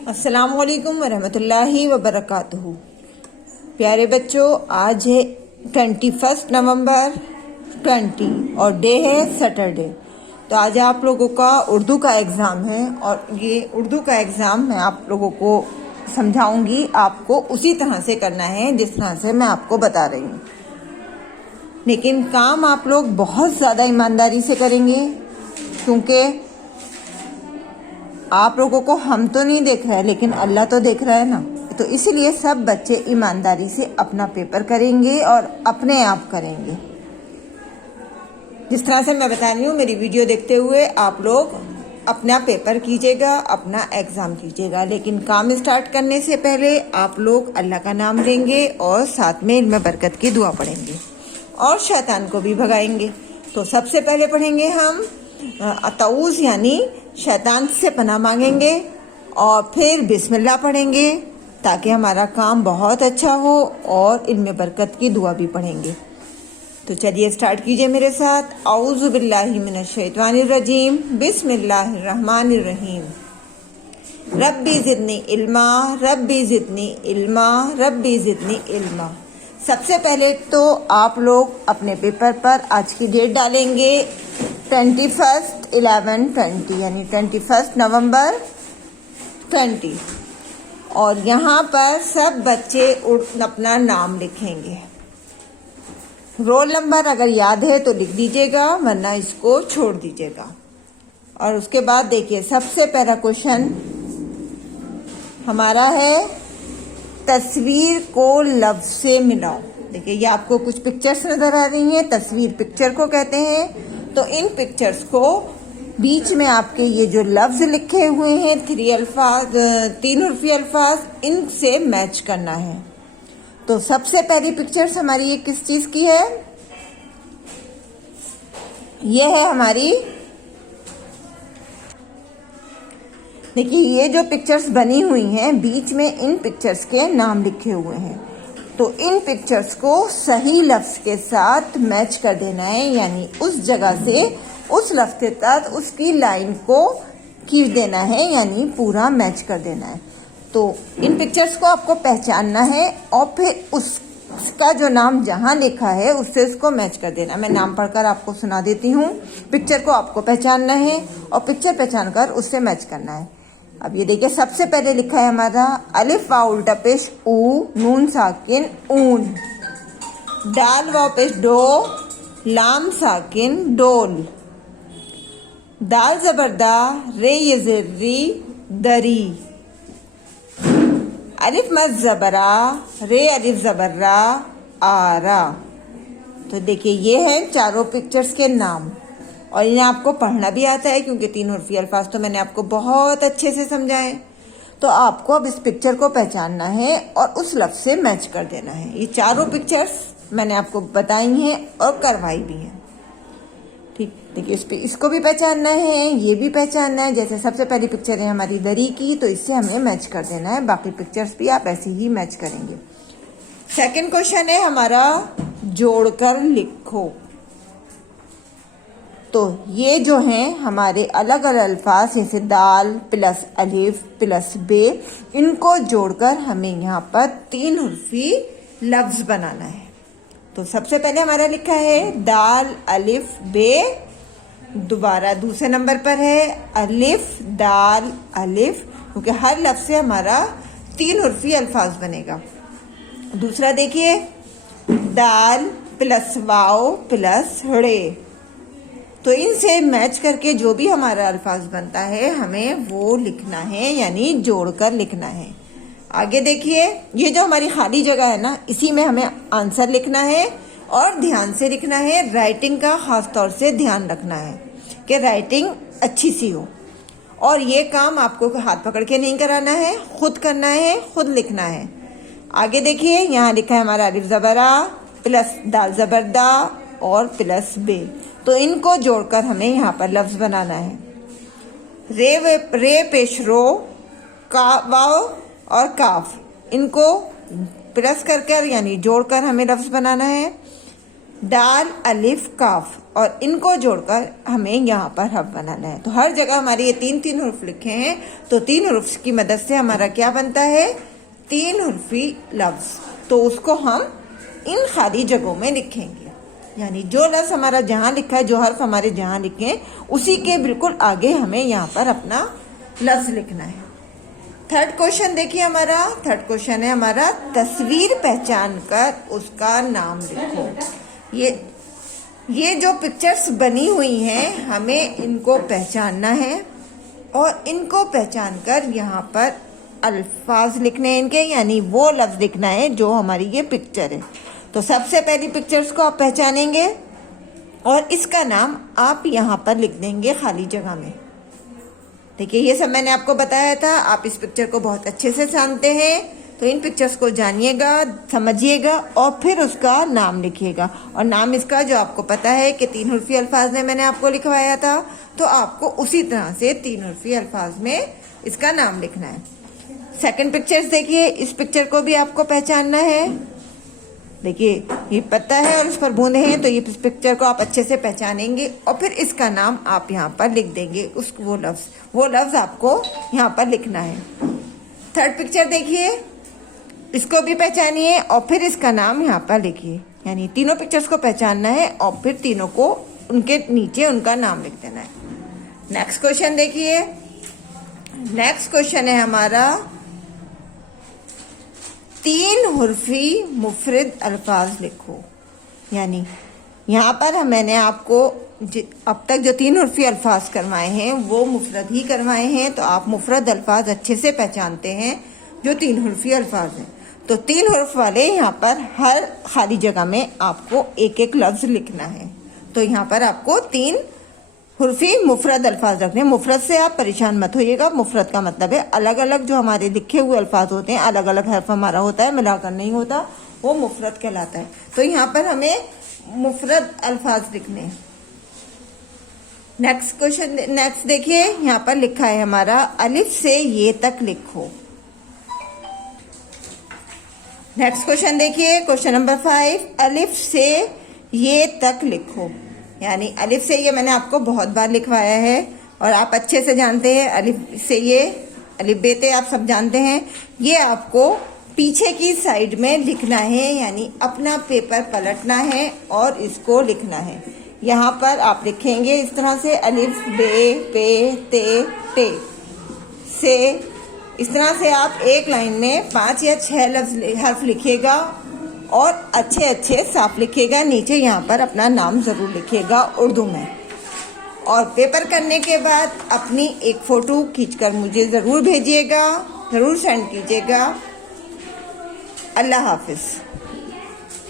अस्सलामुअलैकुम वरहमतुल्लाहि वबरकातुहू। प्यारे बच्चों, आज है 21 नवंबर 20 और डे है सैटरडे। तो आज आप लोगों का उर्दू का एग्ज़ाम है और ये उर्दू का एग्ज़ाम मैं आप लोगों को समझाऊंगी। आपको उसी तरह से करना है जिस तरह से मैं आपको बता रही हूँ, लेकिन काम आप लोग बहुत ज़्यादा ईमानदारी से करेंगे, क्योंकि आप लोगों को हम तो नहीं देख रहे हैं लेकिन अल्लाह तो देख रहा है ना। तो इसलिए सब बच्चे ईमानदारी से अपना पेपर करेंगे और अपने आप करेंगे जिस तरह से मैं बता रही हूँ। मेरी वीडियो देखते हुए आप लोग अपना पेपर कीजिएगा, अपना एग्ज़ाम कीजिएगा, लेकिन काम स्टार्ट करने से पहले आप लोग अल्लाह का नाम लेंगे और साथ में इल्म बरकत की दुआ पढ़ेंगे और शैतान को भी भगाएंगे। तो सबसे पहले पढ़ेंगे हम अताऊज़ यानी शैतान से पनाह मांगेंगे और फिर बिस्मिल्लाह पढ़ेंगे ताकि हमारा काम बहुत अच्छा हो, और इल्म बरकत की दुआ भी पढ़ेंगे। तो चलिए स्टार्ट कीजिए मेरे साथ। औज़ु बिल्लाहि मिनश शैतानिर रजीम, बिस्मिल्लाहिर रहमानिर रहीम। रब्बी ज़िदनी इल्मा, रब्बी ज़िदनी इल्मा, रब्बी ज़िदनी इल्मा। सबसे पहले तो आप लोग अपने पेपर पर आज की डेट डालेंगे 21/11/20 यानी 21 नवंबर 20, और यहाँ पर सब बच्चे अपना नाम लिखेंगे। रोल नंबर अगर याद है तो लिख दीजिएगा, वरना इसको छोड़ दीजिएगा। और उसके बाद देखिए, सबसे पहला क्वेश्चन हमारा है तस्वीर को लफ्ज से मिलाओ। देखिए, ये आपको कुछ पिक्चर्स नजर आ रही हैं, तस्वीर पिक्चर को कहते हैं। तो इन पिक्चर्स को बीच में आपके ये जो लफ्ज लिखे हुए हैं 3 हर्फी अल्फाज, इनसे मैच करना है। तो सबसे पहली पिक्चर्स हमारी ये किस चीज की है? ये है हमारी, देखिए ये जो पिक्चर्स बनी हुई हैं बीच में इन पिक्चर्स के नाम लिखे हुए हैं। तो इन पिक्चर्स को सही लफ्ज के साथ मैच कर देना है, यानी उस जगह से उस लफ्ज के साथ उसकी लाइन को खींच देना है, यानी पूरा मैच कर देना है। तो इन पिक्चर्स को आपको पहचानना है और फिर उसका जो नाम जहां लिखा है उससे उसको मैच कर देना। मैं नाम पढ़कर आपको सुना देती हूँ, पिक्चर को आपको पहचानना है और पिक्चर पहचान कर उससे मैच करना है। अब ये देखिए, सबसे पहले लिखा है हमारा अलिफ वाव उल्टा पेश ऊ, नून साकिन ऊन, दाल वाव पेश डो, लाम साकिन डोल, दाल जबरदा, रे ये ज़ेरी दरी, अलिफ मद जबरा, रे अलिफ जबर्रा आरा। तो देखिए, ये हैं चारों पिक्चर्स के नाम, और इन्हें आपको पढ़ना भी आता है क्योंकि 3 हर्फी अल्फाज तो मैंने आपको बहुत अच्छे से समझाए। तो आपको अब इस पिक्चर को पहचानना है और उस लफ्ज से मैच कर देना है। ये चारों पिक्चर्स मैंने आपको बताई हैं और करवाई भी हैं। ठीक, देखिए इसको भी पहचानना है, ये भी पहचानना है। जैसे सबसे पहली पिक्चर है हमारी दरी की, तो इससे हमें मैच कर देना है। बाकी पिक्चर्स भी आप ऐसे ही मैच करेंगे। सेकेंड क्वेश्चन है हमारा जोड़कर लिखो। तो ये जो हैं हमारे अलग अलग अल्फाज, जैसे दाल प्लस अलिफ प्लस बे, इनको जोड़कर हमें यहाँ पर 3 हर्फी लफ्ज बनाना है। तो सबसे पहले हमारा लिखा है दाल अलिफ बे, दोबारा दूसरे नंबर पर है अलिफ दाल अलिफ, क्योंकि हर लफ्ज से हमारा 3 हर्फी अल्फाज बनेगा। दूसरा देखिए दाल प्लस वाव प्लस रे, तो इनसे मैच करके जो भी हमारा अल्फाज बनता है हमें वो लिखना है, यानी जोड़कर लिखना है। आगे देखिए, ये जो हमारी खाली जगह है ना, इसी में हमें आंसर लिखना है और ध्यान से लिखना है। राइटिंग का खास तौर से ध्यान रखना है कि राइटिंग अच्छी सी हो, और ये काम आपको हाथ पकड़ के नहीं कराना है, खुद करना है, खुद लिखना है। आगे देखिए, यहाँ लिखा है हमारा अलिफ जबरा प्लस दाल जबरदा और प्लस बे, तो इनको जोड़कर हमें यहाँ पर लफ्ज बनाना है। रे पेश रो, का वाव और काफ, इनको प्लस कर यानी जोड़कर हमें लफ्ज बनाना है। दाल अलिफ काफ, और इनको जोड़कर हमें यहाँ पर हर्फ बनाना है। तो हर जगह हमारे ये तीन तीन हुर्फ लिखे हैं, तो तीन हुर्फ की मदद से हमारा क्या बनता है, तीन हुर्फी लफ्ज। तो उसको हम इन खाली जगहों में लिखेंगे, यानी जो लफ्ज हमारा जहाँ लिखा है, जो हर्फ हमारे जहाँ लिखे हैं, उसी के बिल्कुल आगे हमें यहाँ पर अपना लफ्ज लिखना है। थर्ड क्वेश्चन देखिए, हमारा थर्ड क्वेश्चन है हमारा, तस्वीर पहचान कर उसका नाम लिखो। ये जो पिक्चर्स बनी हुई हैं, हमें इनको पहचानना है और इनको पहचान कर यहाँ पर अल्फाज लिखने हैं इनके, यानी वो लफ्ज लिखना है जो हमारी ये पिक्चर है। तो सबसे पहली पिक्चर्स को आप पहचानेंगे और इसका नाम आप यहाँ पर लिख देंगे खाली जगह में। देखिए ये सब मैंने आपको बताया था, आप इस पिक्चर को बहुत अच्छे से जानते हैं, तो इन पिक्चर्स को जानिएगा, समझिएगा और फिर उसका नाम लिखिएगा। और नाम इसका जो आपको पता है कि तीन हुर्फी अल्फाज में मैंने आपको लिखवाया था, तो आपको उसी तरह से तीन हुर्फी अल्फाज में इसका नाम लिखना है। सेकंड पिक्चर्स देखिए, इस पिक्चर को भी आपको पहचानना है। देखिए ये पत्ता है और इस पर बूंदे हैं, तो ये पिक्चर को आप अच्छे से पहचानेंगे और फिर इसका नाम आप यहाँ पर लिख देंगे। वो लफ्ज आपको यहाँ पर लिखना है। थर्ड पिक्चर देखिए, इसको भी पहचानिए और फिर इसका नाम यहाँ पर लिखिए, यानी तीनों पिक्चर्स को पहचानना है और फिर तीनों को उनके नीचे उनका नाम लिख देना है। नेक्स्ट क्वेश्चन देखिए, नेक्स्ट क्वेश्चन है हमारा, तीन हुर्फी मुफरद अल्फाज लिखो। यानी यहाँ पर मैंने आपको अब तक जो तीन हुर्फी अल्फाज करवाए हैं वो मुफरद ही करवाए हैं, तो आप मुफरद अल्फाज अच्छे से पहचानते हैं जो तीन हुर्फी अल्फाज हैं। तो तीन हुर्फ वाले यहाँ पर हर खाली जगह में आपको एक एक लफ्ज लिखना है। तो यहाँ पर आपको तीन हुर्फी मुफरद अल्फाज रखने हैं। मुफरद से आप परेशान मत होइएगा, मुफरद का मतलब है अलग अलग जो हमारे लिखे हुए अल्फाज होते हैं, अलग अलग हर्फ हमारा होता है, मिलाकर नहीं होता, वो मुफरद कहलाता है। तो यहाँ पर हमें मुफरद अल्फाज लिखने हैं। नेक्स्ट क्वेश्चन, नेक्स्ट देखिए, यहाँ पर लिखा है हमारा, अलिफ से ये तक लिखो। नेक्स्ट क्वेश्चन देखिए, क्वेश्चन नंबर 5, अलिफ से ये तक लिखो। यानी अलिफ से ये मैंने आपको बहुत बार लिखवाया है और आप अच्छे से जानते हैं। अलिफ से ये, अलिफ बेते आप सब जानते हैं। ये आपको पीछे की साइड में लिखना है, यानी अपना पेपर पलटना है और इसको लिखना है। यहाँ पर आप लिखेंगे इस तरह से, अलिफ बे पे ते टे से। इस तरह से आप एक लाइन में 5 या 6 हर्फ लिखिएगा और अच्छे अच्छे साफ लिखिएगा। नीचे यहाँ पर अपना नाम ज़रूर लिखिएगा उर्दू में। और पेपर करने के बाद अपनी एक फ़ोटो खींचकर मुझे ज़रूर भेजिएगा, ज़रूर सेंड कीजिएगा। अल्लाह हाफिज़।